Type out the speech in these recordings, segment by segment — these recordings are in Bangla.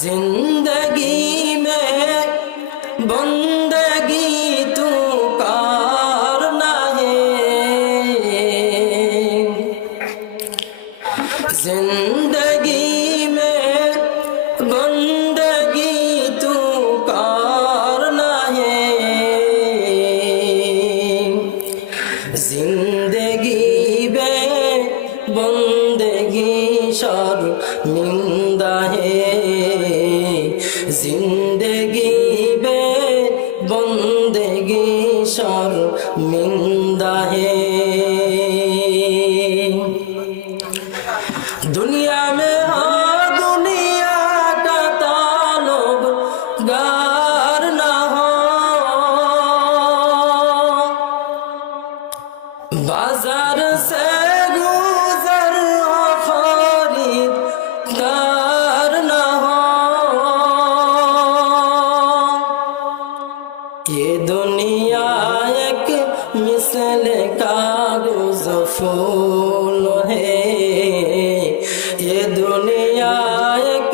जिंदगी में बंदगी तू करना है, जिंदगी में बंदगी तू करना है, जिंदगी में बंदगी शर्मिंदा है, जिंदगी में बंदगी शर्मिंदा है। दुनिया में हो दुनिया का ताल्लुक गार ना हो, बाजार से गुजर हो खरीदार ना हो, ये दुनिया एक मिसल कागज फूल है, ये दुनिया एक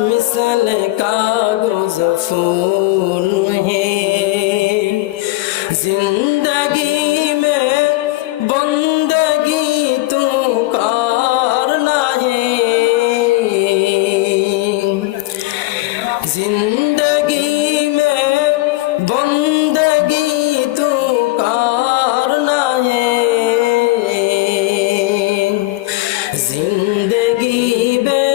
मिसल कागज फूल है, जिंदगी में बंदगी तू करना है, जिंदगी में बंदगी तू करना है, जिंदगी में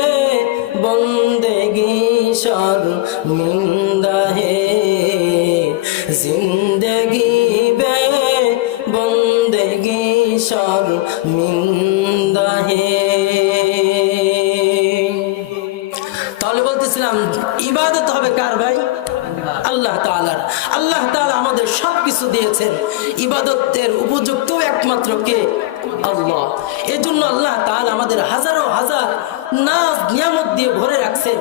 बंदगी शर्मिंदा है, जिंदगी में बंदगी शर्मिंदा है। তাহলে বলতেছিলাম ইবাদত হবে কার ভাই? আল্লাহ তাআলার। আল্লাহ তাআলা আমাদের সবকিছু দিয়েছেন, ইবাদতের উপযুক্ত একমাত্র কে? আল্লাহ। এজন্য আল্লাহ তাআলা আমাদের হাজারো হাজার নাজ নিয়ামত দিয়ে ভরে রাখছেন।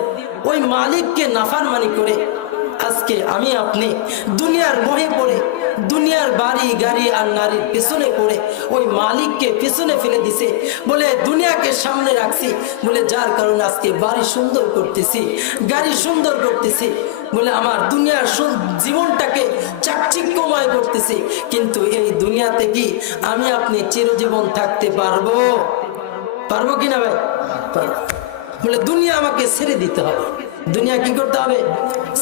ওই মালিককে নাফরমানি করে আজকে আমি আপনি দুনিয়ার মোহে পড়ে, দুনিয়ার বাড়ি গাড়ি আর নারীর পেছনে পড়ে ওই মালিককে পেছনে ফেলে দিছে, বলে দুনিয়াকে সামনে রাখছি, বলে যার কারণে আজকে বাড়ি সুন্দর করতেছি, গাড়ি সুন্দর করতেছি, বলে আমার দুনিয়ার জীবনটাকে চাকচিক্যময় করতেছি। কিন্তু এই দুনিয়াতে কি আমি আপনি চিরজীবন থাকতে পারবো? পারবো কিনা ভাই? বলে দুনিয়া আমাকে ছেড়ে দিতে হবে, দুনিয়া কি করতে হবে?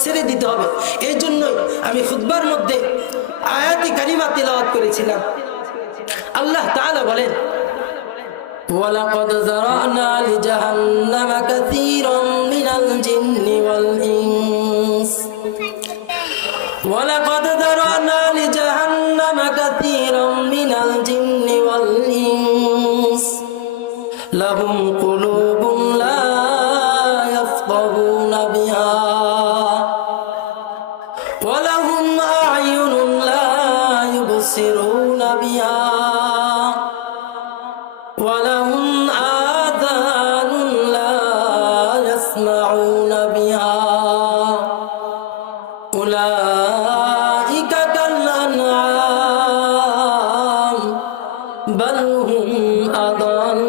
ছেড়ে দিতে হবে। এই জন্যই আমি খুতবার মধ্যে আয়াতি কারিমা তিলাওয়াত করেছিলাম। আল্লাহ তাআলা বলেন, ওয়ালাকাদ যারানা লিজাহান্নামা কাসীরাম মিনাল জিন্নি ওয়াল ইনস, ওয়ালাকাদ যারানা লিজাহান্নামা কাসীরাম মিনাল জিন্নি ওয়াল ইনস লাহুম কুলুবুন লা يفقهون بها ولهم أعين لا يبصرون بها ولهم آذان لا يسمعون بها أولئك كالأنعام بل هم أضل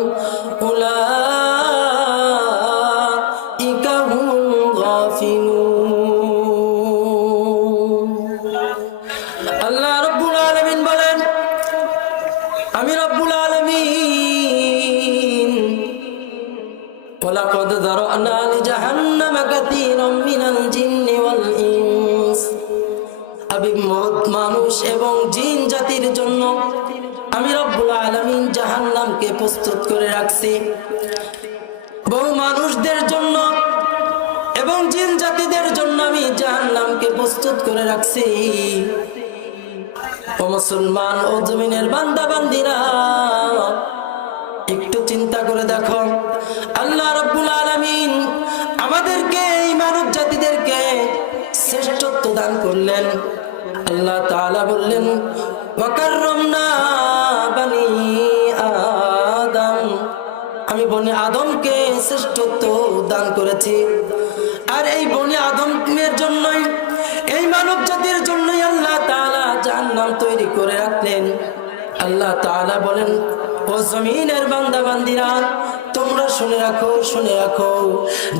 আল্লাহ রাব্বুল আলামিন বলেন, আমি রাব্বুল আলামিন ওয়ালাকাদ যারানা লিজাহান্নামা কাসীরাম মিনাল জিন্নি ওয়াল ইনস, আমি মানুষ এবং জিন জাতির জন্য আমি রাব্বুল আলামিন জাহান্নামকে প্রস্তুত করে রাখছি। বহু মানুষদের জন্য এবং জিন জাতিদের জন্য আমি জাহান্নামকে প্রস্তুত করে রাখছি। ও মুসলমান ও জমিনের বান্দা বান্দিরা, একটু চিন্তা করে দেখো, আল্লাহ রাব্বুল আলামিন আমাদেরকে এই মানব জাতিদেরকে শ্রেষ্ঠত্ব দান করলেন। আল্লাহ তাআলা বললেন, ওয়া কাররামনা বানি আদম, আমি বনি আদমকে শ্রেষ্ঠত্ব দান করেছি। আর এই বনি আদমের জন্যই, এই মানব জাতির জন্যই আল্লাহ তাআলা জাহান্নাম তৈরি করে রাখলেন। আল্লাহ তাআলা বলেন, ও জমিনের বান্দা বান্দিরা, তোমরা শুনে রাখো,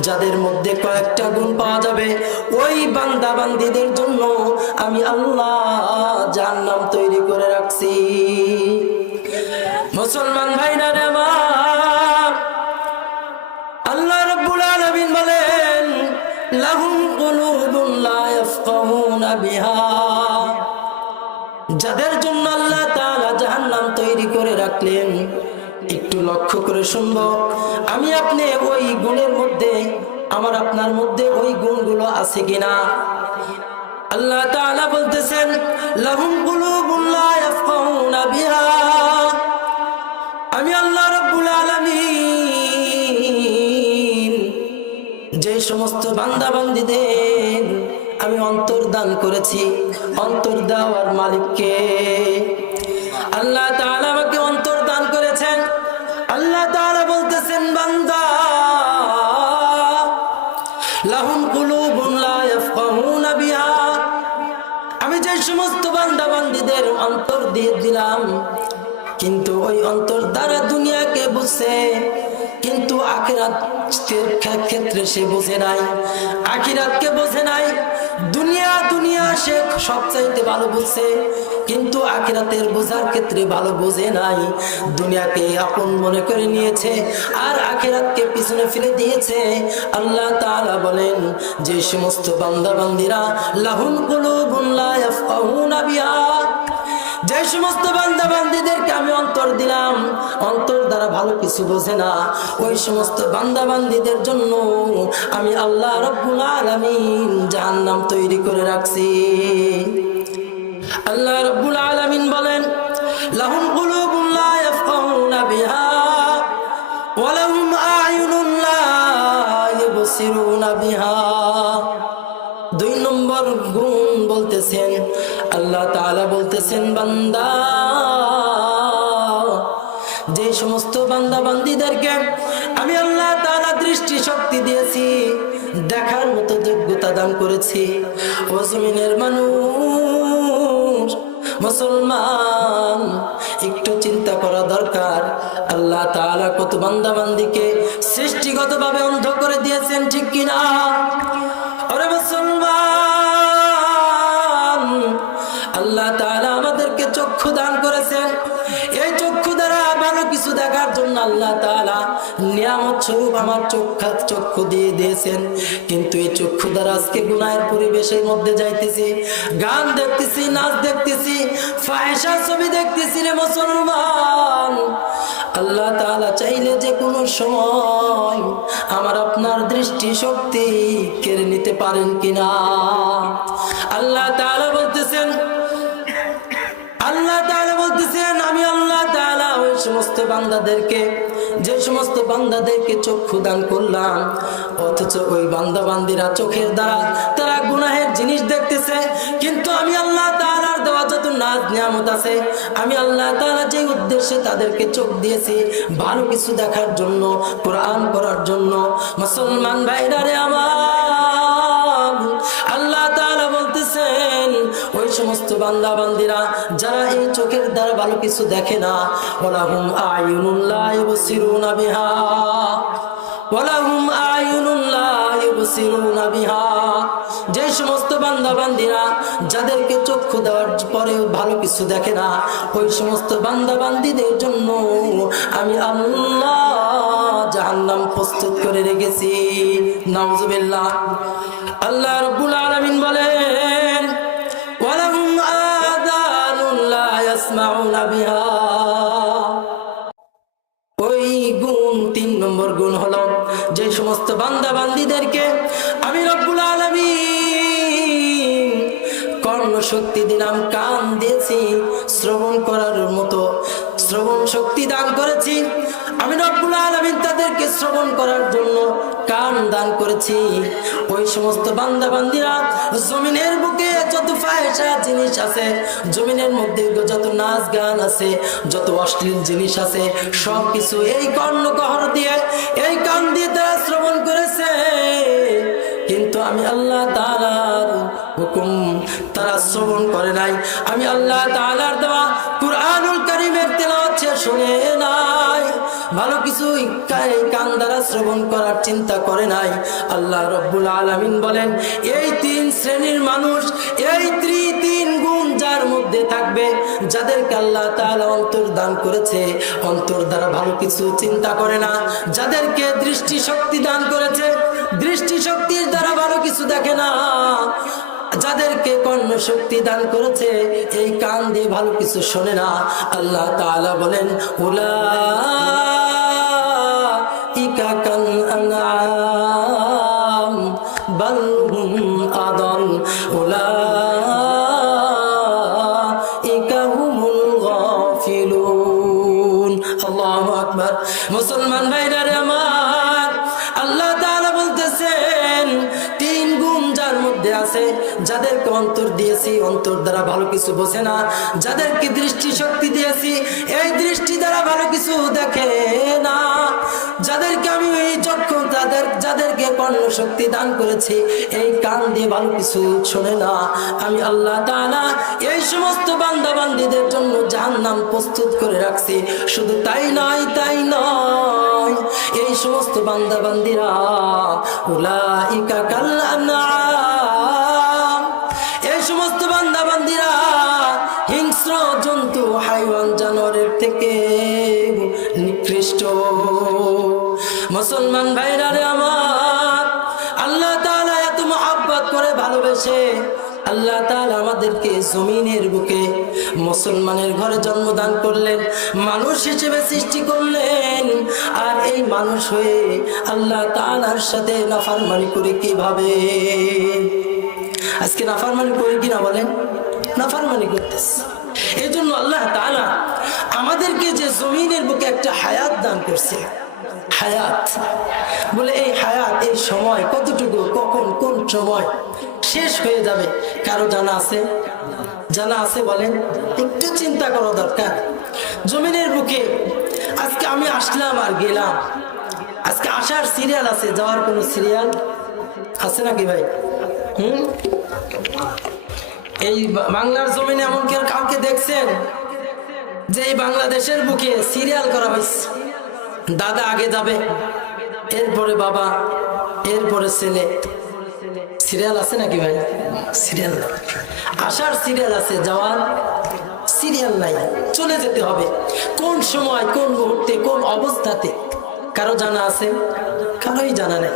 যাদের মধ্যে কয়েকটা গুণ পাওয়া যাবে ওই বান্দা বান্দীদের জন্য আমি আল্লাহ জাহান্নাম তৈরি করে রাখছি। মুসলমান ভাইরা রে আমার, আল্লাহ রাব্বুল আলামিন বলেন লাহুম কুলুবুন লা ইয়াফকাহুনা বিহা, যাদের জন্য আল্লাহ তাআলা জাহান্নাম তৈরি করে রাখলেন। একটু লক্ষ্য করে শুনবো, আমি আপনি ওই গুণের মধ্যে, আমার আপনার মধ্যে ওই গুণগুলো আছে কিনা। আল্লাহ তাআলা বলতেছেন লাহুম কুলুবুন লা ইয়াফকাহুনা বিহা, আমি আল্লাহ রাব্বুল আলামিন যে সমস্ত বান্দা বান্দীদের আমি অন্তর দান করেছি, অন্তর দেওয়ার মালিককে আল্লাহ তাআলা আমাকে অন্তর দান করেছেন। আল্লাহ তাআলা বলতেছেন বান্দা লাহুম কুলুবুন লা ইয়াফকাহুনা বিহা, আমি যে সমস্ত বান্দা বান্দীদের অন্তর দিয়ে দিলাম, কিন্তু ওই অন্তর দ্বারা দুনিয়াকে বুঝছে, কিন্তু আখিরাতের ক্ষেত্রে সে বোঝে নাই, আখিরাতকে বোঝে নাই। দুনিয়া সে সবচাইতে ভালো বুঝছে, কিন্তু আখিরাতের বোঝার ক্ষেত্রে ভালো বোঝে নাই। দুনিয়াকে আপন মনে করে নিয়েছে আর আখিরাতকে পিছনে ফেলে দিয়েছে। আল্লাহ তাআলা বলেন যে সমস্ত বান্দা বান্দীরা লাহুম কুলুবুন লা ইয়াফকাহুনা বিহা, যে সমস্ত বান্দা বান্দীদেরকে আমি অন্তর দিলাম, অন্তর দ্বারা ভালো কিছু বোঝে না, ওই সমস্ত বান্দা বান্দীদের জন্য আমি আল্লাহ রাব্বুল আলামিন জাহান্নাম তৈরি করে রাখছি। আল্লাহ রাব্বুল আলামিন বলেন লাহুম কুলুবুন লা ইয়াফকাহুনা বিহা ওয়া লাহুম আ'য়ুনুন লা ইউবসিরুনা বিহা। 2 নম্বর গুণ বলতেছেন আল্লাহ তাআলা বলতেছেন বান্দা, যে সমস্ত বান্দা বান্দীদেরকে আমি আল্লাহ তাআলা দৃষ্টি শক্তি দিয়েছি, দেখার মতো যোগ্যতা দান করেছি, ও জমিনের মানুষ মুসলমান একটু চিন্তা করা দরকার। আল্লাহ তাআলা কত বান্দা বান্দীকে সৃষ্টিগতভাবে অন্ধ করে দিয়েছেন, ঠিক কিনা? ওরে মুসলমান, আল্লাহ তাআলা আমাদেরকে চক্ষু দান করেছেন। এই চক্ষু দ্বারা ভালো কিছু দেখার জন্য আল্লাহ তাআলা নিয়ামত স্বরূপ আমার চক্ষু দিয়ে দিয়েছেন, কিন্তু এই চক্ষু দ্বারা আজকে গুনাহের পরিবেশের মধ্যে যাইতেছি, গান দেখতেছি, নাচ দেখতেছি, ফাহিশা ছবি দেখতেছি। রে মুসলমান, আল্লাহ তাআলা চাইলে যে কোনো সময় আমার আপনার দৃষ্টি শক্তি কেড়ে নিতে পারেন কিনা। আল্লাহ তাআলা বলতেছেন আমি আল্লাহ তাআলা ওই সমস্ত বান্দাদেরকে, যে সমস্ত বান্দাদেরকে চক্ষু দান করলাম, অথচ ওই বান্দা বান্দীরা চোখের দ্বারা তারা গুনাহের জিনিস দেখতেছে, কিন্তু আমি আল্লাহ তাআলার দেওয়া যত নাজ নিয়ামত আছে, আমি আল্লাহ তাআলা যে উদ্দেশ্যে তাদেরকে চোখ দিয়েছি ভালো কিছু দেখার জন্য, কোরআন পড়ার জন্য। মুসলমান ভাইরা রে আমার, আল্লাহ তাআলা বলতেছেন ওই সমস্ত বান্দা বান্দীরা যারা এই চোখের দ্বারা ভালো কিছু দেখে না, ওয়ালাহুম আ'য়ুনুন লা ইউবসিরুনা বিহা ওয়ালাহুম আ'য়ুনুন লা ইউবসিরুনা বিহা, যে সমস্ত বান্দা বান্দীরা যাদেরকে চক্ষু দেওয়ার পরেও ভালো কিছু দেখে না, ওই সমস্ত বান্দা বান্দীদের জন্য আমি আল্লাহ জাহান্নাম প্রস্তুত করে রেখেছি। নাউজুবিল্লাহ। আল্লাহ রাব্বুল আলামিন বলেন ওয়ালাহুম আযানুন লা ইয়াসমাউনা বিহা। ওই গুণ 3 নম্বর গুণ হলো যে সমস্ত বান্দা বান্দীদেরকে আমি রব্বুল আলামিন কর্ণ শক্তি দিলাম, কান দিয়েছি, শ্রবণ করার মতো শ্রবণ শক্তি দান করেছি। আমি রব্বুল আলামিন তাদেরকে শ্রবণ করার জন্য কান দান করেছি। ওই সমস্ত বান্দা বান্দীরা জমিনের বুকে যত ফাহিশা জিনিস আছে, জমিনের মধ্যে যত নাচ গান আছে, যত অশ্লীল জিনিস আছে, সব কিছু এই কর্ণকহর দিয়ে, এই কান দিয়ে তারা শ্রবণ করেছে। কিন্তু আমি আল্লাহ তাআলার হুকুম তারা শ্রবণ করে নাই, আমি আল্লাহ তাআলার দেওয়া কুরআনুল কারীমের তেলাওয়াত শুনে নাই। ভালো কিছু কান দ্বারা শ্রবণ করার চিন্তা করে নাই। আল্লাহ রব্বুল আলামিন বলেন এই তিন শ্রেণীর মানুষ, এই তিন গুণ যার মধ্যে থাকবে, যাদেরকে আল্লাহ তাআলা অন্তর দান করেছে, অন্তর দ্বারা ভালো কিছু চিন্তা করে না, যাদেরকে দৃষ্টি শক্তি দান করেছে, দৃষ্টি শক্তির দ্বারা ভালো কিছু দেখে না, যাদেরকে কর্ণ শক্তি দান করেছে, এই কান দিয়ে ভালো কিছু শোনে না, আল্লাহ তাআলা বলেন উলাইকা কাল আনআম বাল হুম আদাল উলাইকা হুমুল গাফিলুন। আল্লাহু আকবার। মুসলমান ভাইরা রে আমার, আল্লাহ তাআলা বলতেছেন তিন গুণ যার মধ্যে আছে, যাদেরকে অন্তর দিয়েছি, অন্তর দ্বারা ভালো কিছু বোঝে না, যাদেরকে দৃষ্টি শক্তি দিয়েছি, এই দৃষ্টি দ্বারা ভালো কিছু দেখে না, যাদেরকে আমি এই চক্ষু, যাদেরকে কর্ণ শক্তি দান করেছি, এই কান দিয়ে ভালো কিছু শোনে না, আমি আল্লাহ তাআলা এই সমস্ত বান্দা বান্দীদের জন্য জাহান্নাম প্রস্তুত করে রাখছি। শুধু তাই নয়, এই সমস্ত বান্দা বান্দীরা উলাইকা কাল আনআম, এই সমস্ত বান্দা বান্দীরা হিংস্র জন্তু, হাইওয়ান, জানোয়ারের থেকে নিকৃষ্ট। মুসলমান ভাইরা রে আমার, আল্লাহ তাআলা এত মহব্বত করে ভালোবেসে আল্লাহ তাআলা আমাদেরকে জমিনের বুকে মুসলমানের ঘরে জন্মদান করলেন, মানুষ হিসেবে সৃষ্টি করলেন। আর এই মানুষ হয়ে আল্লাহ তাআলার সাথে নাফরমানি করে কিভাবে? আজকে নাফরমানি করি কিনা বলেন? নাফরমানি করতেছে। এই জন্য আল্লাহ তাআলা আমাদেরকে যে জমিনের বুকে একটা হায়াত দান করছে, হায়াত বলে এই হায়াত, এই সময় কতটুকু, কখন, কোন সময় শেষ হয়ে যাবে কারো জানা আছে? জানা আছে বলেন? একটু চিন্তা করা দরকার। জমিনের বুকে আজকে আমি আসলাম আর গেলাম, আজকে আসার সিরিয়াল আছে, যাওয়ার কোনো সিরিয়াল আছে নাকি ভাই? এই বাংলার জমিনে এমন কেউ কাউকে দেখছেন যে এই বাংলাদেশের বুকে সিরিয়াল করা হয়েছে? দাদা আগে যাবে, এরপরে বাবা, এরপরে ছেলে, সিরিয়াল আছে নাকি ভাই? সিরিয়াল নাই। আসার সিরিয়াল আছে, যাওয়ার সিরিয়াল নাই। চলে যেতে হবে কোন সময়, কোন মুহূর্তে, কোন অবস্থাতে, কারো জানা আছে? কারোই জানা নেই।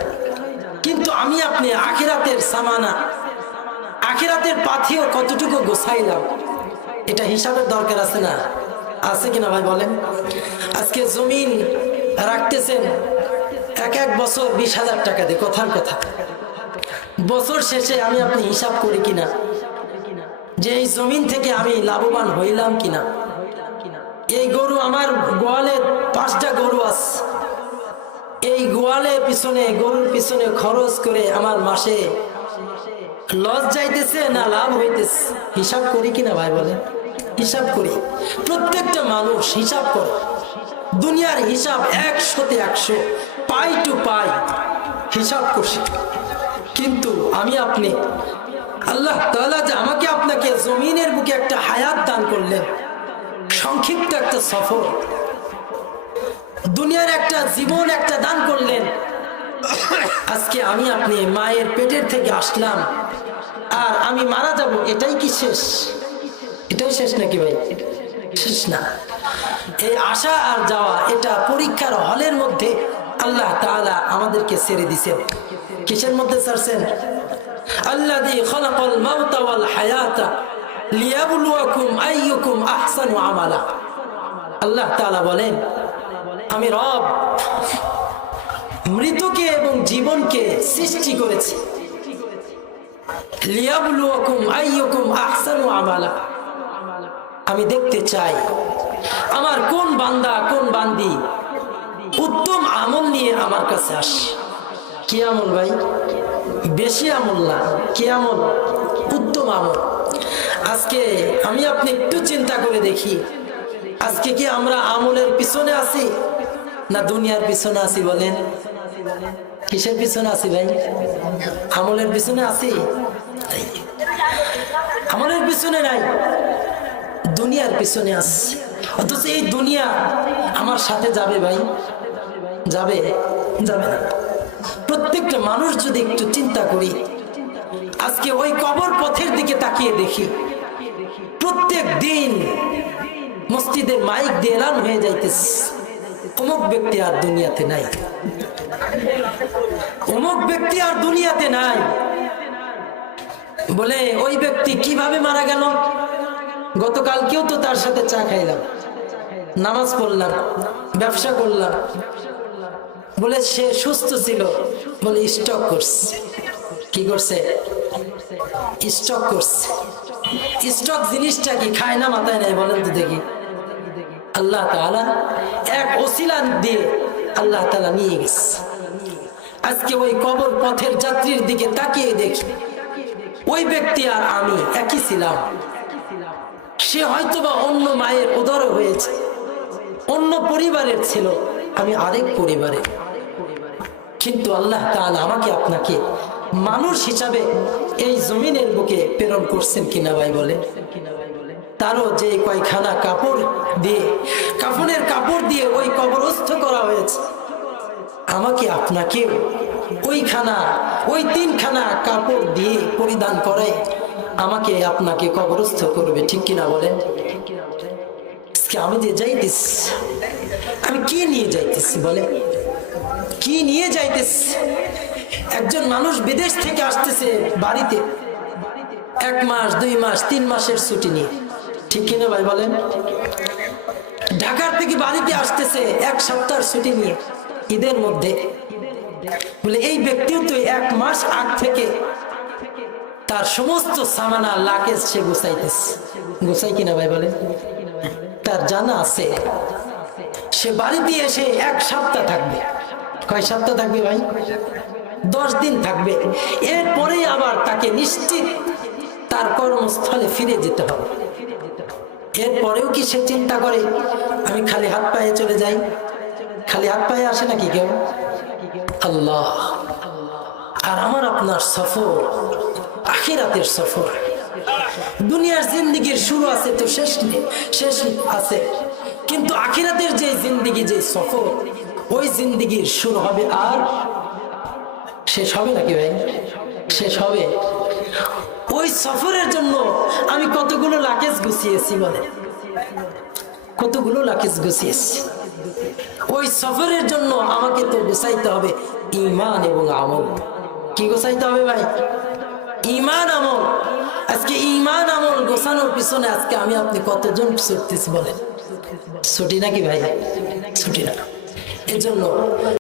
কিন্তু আমি আপনি আখিরাতের সামানা, আখিরাতের পাথেও কতটুকু গোছাইলাম, এটা হিসাবের দরকার আছে না? আছে কিনা ভাই বলেন? আজকে জমিন রাখতেছেন এক বছর 20,000 টাকা দিয়ে, কথার কথা। বছর শেষে আমি আপনি হিসাব করি কিনা যে এই জমিন থেকে আমি লাভবান হইলাম কিনা? এই গরু, আমার গোয়ালে 5টা গরু আছে, এই গোয়ালে পিছনে, গরুর পিছনে খরচ করে আমার মাসে লস যাইতেছে না লাভ হইতেছে? হিসাব করি কিনা ভাই বলেন? হিসাব করি। প্রত্যেকটা মানুষ হিসাব করে। দুনিয়ার হিসাব 100-তে 100, পাই টু পাই হিসাব করছি। কিন্তু আমি আপনি, আল্লাহ তাআলা যে আমাকে আপনাকে জমিনের বুকে একটা হায়াত দান করলেন, সংক্ষিপ্ত একটা সফর, দুনিয়ার একটা জীবন একটা দান করলেন। আজকে আমি আপনি মায়ের পেটের থেকে আসলাম আর আমি মারা যাব, এটাই কি শেষ? এটাই শেষ নাকি ভাই? শেষ না। এই আসা আর যাওয়া, এটা পরীক্ষার হলের মধ্যে আল্লাহ তাআলা আমাদেরকে ছেড়ে দিয়েছেন। কিসের মধ্যে ছাড়ছেন? আল্লাযী খালাকাল মাউতা ওয়াল হায়াতা লিয়াবলুয়াকুম আইয়ুকুম আহসানু আমালা। আল্লাহ তাআলা বলেন, আমি রব মৃতকে এবং জীবনকে সৃষ্টি করেছি, লিয়াবলুয়াকুম আইয়ুকুম আহসানু আমালা। আমি দেখতে চাই আমার কোন বান্দা, কোন বান্দি উত্তম আমল নিয়ে আমার কাছে আসে। কি আমল ভাই? বেশি আমল না, কি আমল? উত্তম আমল। আজকে আমি আপনি একটু চিন্তা করে দেখি, আজকে কি আমরা আমলের পিছনে আছি না দুনিয়ার পিছনে আছি? বলেন, কিসের পিছনে আছি ভাই? আমলের পিছনে আছি? আমলের পিছনে নাই, দুনিয়ার পিছনে আসছে। অথচ এই দুনিয়া আমার সাথে যাবে ভাই। যাবে? যাবে না। প্রত্যেকটা মানুষ যদি একটু চিন্তা করি, আজকে ওই কবর পথের দিকে তাকিয়ে দেখি, প্রত্যেক দিন মসজিদের মাইক দিয়ে এলান হয়ে যাইতেছে, অমুক ব্যক্তি আর দুনিয়াতে নাই, অমুক ব্যক্তি আর দুনিয়াতে নাই। বলে ওই ব্যক্তি কিভাবে মারা গেল? গতকালকেও তো তার সাথে চা খাইলাম, নামাজ পড়লাম, ব্যবসা করলাম। বলে সে সুস্থ ছিল, বলে স্টক করছে। কি করছে? স্টক করছে। স্টক জিনিসটা কি খায় না মাথায় নাই? বলেন তো দেখি। আল্লাহ তাআলা এক ওসিলা দিয়ে আল্লাহ তাআলা নিয়ে গেছে। আজকে ওই কবর পথের যাত্রীর দিকে তাকিয়ে দেখি, ওই ব্যক্তি আর আমি একই ছিলাম। সে হয়তোবা অন্য মায়ের উদর হয়েছে, অন্য পরিবারের ছিল, আমি আরেক পরিবারে। কিন্তু আল্লাহ তাআলা আমাকে আপনাকে মানুষ হিসাবে এই জমিনের বুকে প্রেরণ করছেন কিনা ভাই বলে? তারও যে কয়খানা কাপড় দিয়ে, কাফনের কাপড় দিয়ে ওই কবরস্থ করা হয়েছে, আমাকে আপনাকে ওইখানা, ওই 3খানা কাপড় দিয়ে পরিধান করে আমাকে আপনাকে কবরস্থ করবে, ঠিক কিনা বলেন? আমি যে যাইতেছি, আমি কি নিয়ে যাইতেছি বলে? কি নিয়ে যাইতেছি? একজন মানুষ বিদেশ থেকে আসতেছে বাড়িতে 1 মাস 2 মাস 3 মাসের ছুটি নিয়ে, ঠিক কিনা ভাই বলেন? ঢাকার থেকে বাড়িতে আসতেছে 1 সপ্তাহের ছুটি নিয়ে ঈদের মধ্যে। বলে এই ব্যক্তিও তো 1 মাস আগ থেকে তার সমস্ত সামানা লাকেজ সে গুছাইতেছে। গুছাই কিনা ভাই বলেন? তার জানা আছে সে বাড়িতে এসে 1 সপ্তাহ থাকবে। কয় সপ্তাহ থাকবে ভাই? 10 দিন থাকবে। এরপরেই আবার তাকে নিশ্চিত তার কর্মস্থলে ফিরে যেতে হবে। এরপরেও কি সে চিন্তা করে আমি খালি হাত পায়ে চলে যাই? খালি হাত পায়ে আসে নাকি কেউ? আল্লাহ। আর আমার আপনার সফর আখিরাতের সফর। দুনিয়ার জিন্দেগির শুরু আছে তো শেষ নেই, শেষ আছে, কিন্তু আখিরাতের যে জিন্দেগি, যে সফর, ওই জিন্দেগির শুরু হবে আর শেষ হবে নাকি ভাই? শেষ হবে। ওই সফরের জন্য আমি কতগুলো লাকেজ গুছিয়েছি বলে, কতগুলো লাকেজ গুছিয়েছি। ওই সফরের জন্য আমাকে তো গুছাইতে হবে ঈমান এবং আমল। কি গোছাইতে হবে ভাই? ঈমান আমল। আজকে ঈমান আমল গোছানোর পিছনে আজকে আমি আপনি কতজন ছুটতেছি বলেন? ছুটি নাকি ভাই? ছুটি না। এজন্য